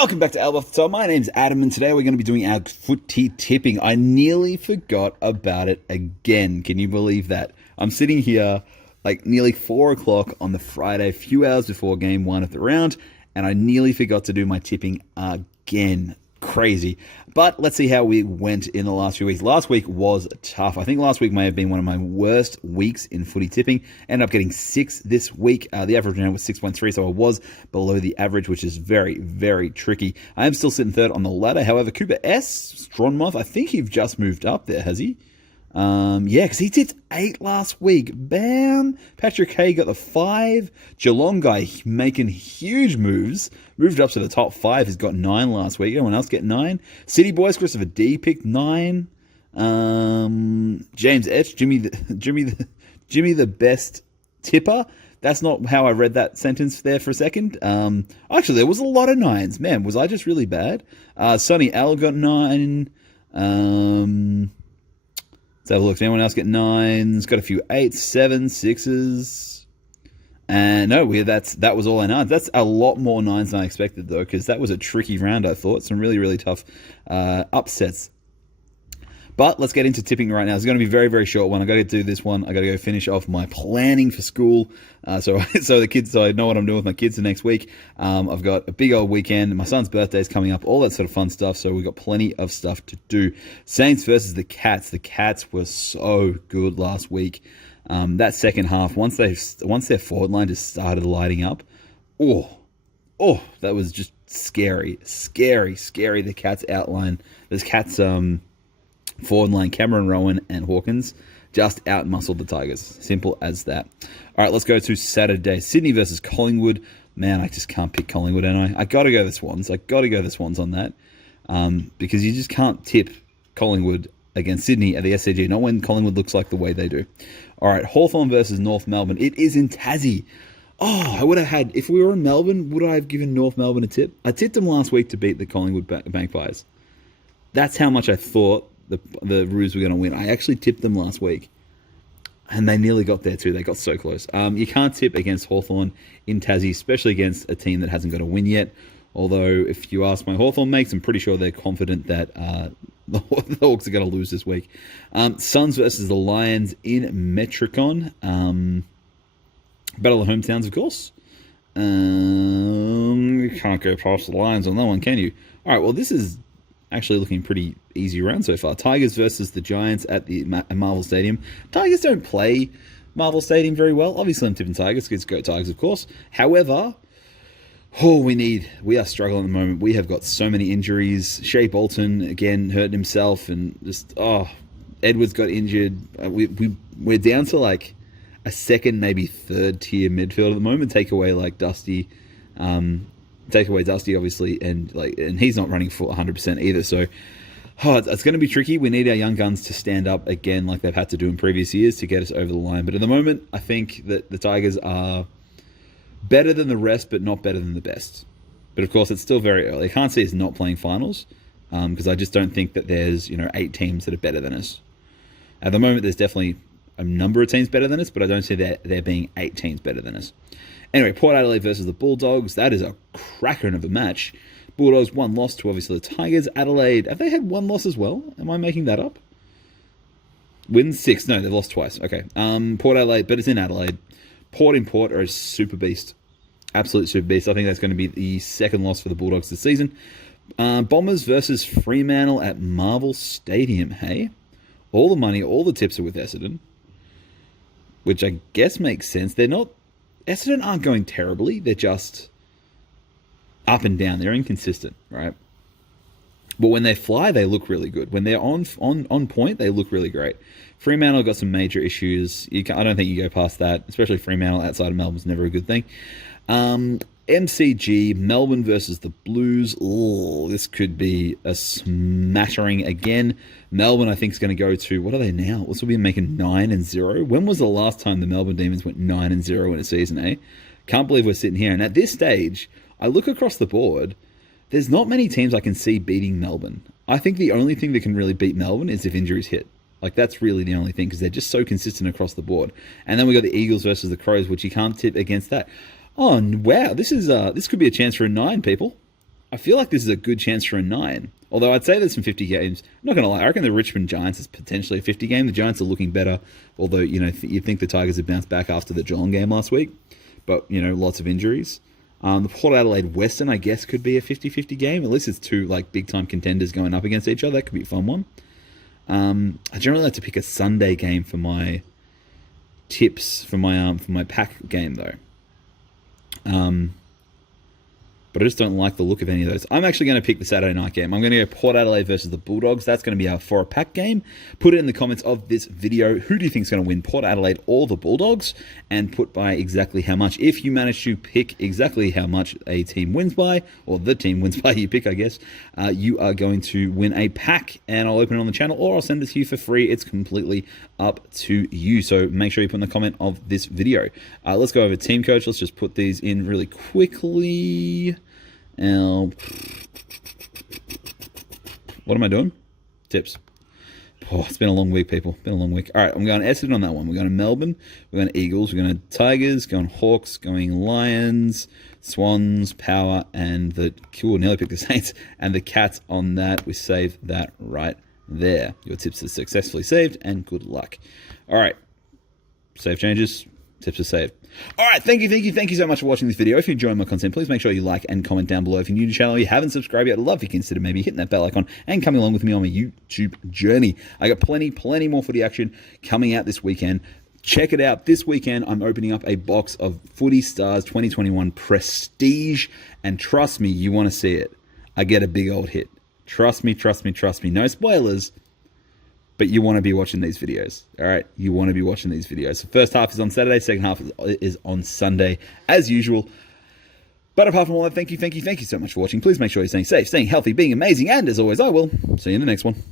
Welcome back to Elbow Off the Top. My name's Adam, and today we're going to be doing our footy tipping. I nearly forgot about it again. Can you believe that? I'm sitting here like nearly 4 o'clock on the Friday, a few hours before game one of the round, and I nearly forgot to do my tipping again. Crazy. But let's see how we went in the last few weeks. Last week was tough. I think last week may have been one of my worst weeks in footy tipping. Ended up getting 6 this week. The average round was 6.3, so I was below the average, which is very, very tricky. I am still sitting third on the ladder. However, Cooper S. Stronmoth, I think you've just moved up there, has he? Yeah, because he tipped 8 last week. Bam! Patrick Hay got the 5. Geelong guy making huge moves. Moved up to the top 5. He's got 9 last week. Anyone else get 9? City Boys, Christopher D picked 9. James H. Jimmy the best tipper. That's not how I read that sentence there for a second. Actually, there was a lot of 9s. Man, was I just really bad? Sonny L got 9. Let's have a look. Does anyone else get 9s? Got a few 8s, 7s, 6s. And no, that was all I 9s. That's a lot more 9s than I expected, though, because that was a tricky round, I thought. Some really, really tough upsets. But let's get into tipping right now. It's going to be a very, very short one. I got to do this one. I got to go finish off my planning for school. So I know what I'm doing with my kids the next week. I've got a big old weekend. My son's birthday is coming up. All that sort of fun stuff. So we've got plenty of stuff to do. Saints versus the Cats. The Cats were so good last week. That second half, once their forward line just started lighting up, that was just scary. The Cats outline. There's Cats forward line, Cameron Rowan and Hawkins just out-muscled the Tigers. Simple as that. All right, let's go to Saturday. Sydney versus Collingwood. Man, I just can't pick Collingwood, and I got to go the Swans. I got to go the Swans on that because you just can't tip Collingwood against Sydney at the SCG, not when Collingwood looks like the way they do. All right, Hawthorn versus North Melbourne. It is in Tassie. Oh, I would have had, if we were in Melbourne, would I have given North Melbourne a tip? I tipped them last week to beat the Collingwood Magpies. That's how much I thought the Roos were going to win. I actually tipped them last week, and they nearly got there too. They got so close. You can't tip against Hawthorn in Tassie, especially against a team that hasn't got a win yet. Although, if you ask my Hawthorn mates, I'm pretty sure they're confident that the Hawks are going to lose this week. Suns versus the Lions in Metricon. Battle of Hometowns, of course. You can't go past the Lions on that one, can you? All right, well, this is actually looking pretty easy round so far. Tigers versus the Giants at the Marvel Stadium. Tigers don't play Marvel Stadium very well. Obviously, I'm tipping Tigers. Kids go Tigers, of course. However, we are struggling at the moment. We have got so many injuries. Shea Bolton, again, hurt himself. And just, Edwards got injured. We're down to like a second, maybe third tier midfield at the moment. Take away Dusty. Take away Dusty, obviously, and he's not running full 100% either. So, it's going to be tricky. We need our young guns to stand up again, like they've had to do in previous years, to get us over the line. But at the moment, I think that the Tigers are better than the rest, but not better than the best. But of course, it's still very early. I can't see us not playing finals because I just don't think that there's 8 teams that are better than us. At the moment, there's definitely a number of teams better than us, but I don't see there being 8 teams better than us. Anyway, Port Adelaide versus the Bulldogs. That is a cracker of a match. Bulldogs 1 loss to obviously the Tigers. Adelaide, have they had 1 loss as well? Am I making that up? Wins 6. No, they've lost twice. Okay. Port Adelaide, but it's in Adelaide. Port are a super beast. Absolute super beast. I think that's going to be the second loss for the Bulldogs this season. Bombers versus Fremantle at Marvel Stadium. Hey? All the money, all the tips are with Essendon. Which I guess makes sense. Essendon aren't going terribly. They're just up and down. They're inconsistent, right? But when they fly, they look really good. When they're on point, they look really great. Fremantle got some major issues. I don't think you go past that, especially Fremantle outside of Melbourne's never a good thing. MCG, Melbourne versus the Blues. This could be a smattering again. Melbourne, I think, is going to go to, what are they now? This will be making 9-0. When was the last time the Melbourne Demons went 9-0 in a season, eh? Can't believe we're sitting here. And at this stage, I look across the board, there's not many teams I can see beating Melbourne. I think the only thing that can really beat Melbourne is if injuries hit. That's really the only thing, because they're just so consistent across the board. And then we got the Eagles versus the Crows, which you can't tip against that. Oh, wow. This could be a chance for a 9, people. I feel like this is a good chance for a 9. Although I'd say there's some 50 games. I'm not going to lie. I reckon the Richmond Giants is potentially a 50 game. The Giants are looking better. Although, you'd think the Tigers have bounced back after the Geelong game last week. But, lots of injuries. The Port Adelaide Western, I guess, could be a 50-50 game. At least it's two big-time contenders going up against each other. That could be a fun one. I generally like to pick a Sunday game for my tips, for my pack game, though. But I just don't like the look of any of those. I'm actually going to pick the Saturday night game. I'm going to go Port Adelaide versus the Bulldogs. That's going to be our for a pack game. Put it in the comments of this video. Who do you think is going to win, Port Adelaide or the Bulldogs? And put by exactly how much. If you manage to pick exactly how much a team wins by, or the team wins by, you pick, I guess, you are going to win a pack. And I'll open it on the channel, or I'll send it to you for free. It's completely up to you. So make sure you put in the comment of this video. Let's go over Team Coach. Let's just put these in really quickly. Now, what am I doing? Tips. Oh, it's been a long week, people. Been a long week. All right, I'm going Essendon on that one. We're going to Melbourne. We're going to Eagles. We're going to Tigers. Going Hawks. Going Lions. Swans. Power. And the... Cool, nearly picked the Saints. And the Cats on that. We saved that right there. Your tips are successfully saved, and good luck. All right. Save changes. Tips are saved. All right, thank you so much for watching this video. If you enjoy my content, please make sure you like and comment down below. If you're new to the channel, you haven't subscribed yet, I'd love if you consider maybe hitting that bell icon and coming along with me on my YouTube journey. I got plenty more footy action coming out this weekend. Check it out. This weekend, I'm opening up a box of Footy Stars 2021 Prestige, and trust me, you want to see it. I get a big old hit. Trust me. No spoilers. But you want to be watching these videos, all right? You want to be watching these videos. The first half is on Saturday. Second half is on Sunday, as usual. But apart from all that, thank you so much for watching. Please make sure you're staying safe, staying healthy, being amazing. And as always, I will see you in the next one.